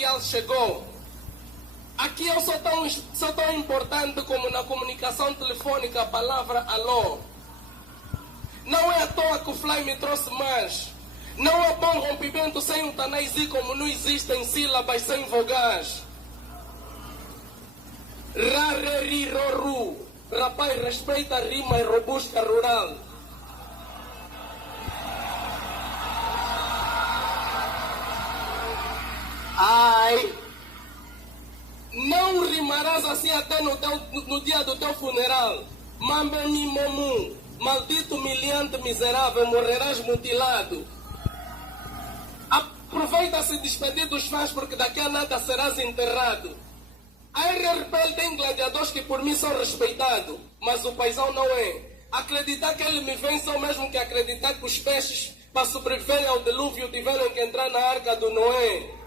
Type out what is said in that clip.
social chegou. Aqui eu sou tão importante como na comunicação telefônica a palavra alô. Não é à toa que o Fly me trouxe mais. Não há bom rompimento sem um Tanaisi, como não existem sílabas sem vogais. Rareriroru. Rapaz, respeita a rima e robusta rural. Ai. Não rimarás assim até no dia do teu funeral. Mambe-me momu. Maldito, humilhante, miserável, morrerás mutilado. Aproveita-se de despedir dos fãs, porque daqui a nada serás enterrado. A RRPL tem gladiadores que por mim são respeitados, mas o paizão não é. Acreditar que ele me vence é o mesmo que acreditar que os peixes, para sobreviverem ao dilúvio, tiveram que entrar na arca do Noé.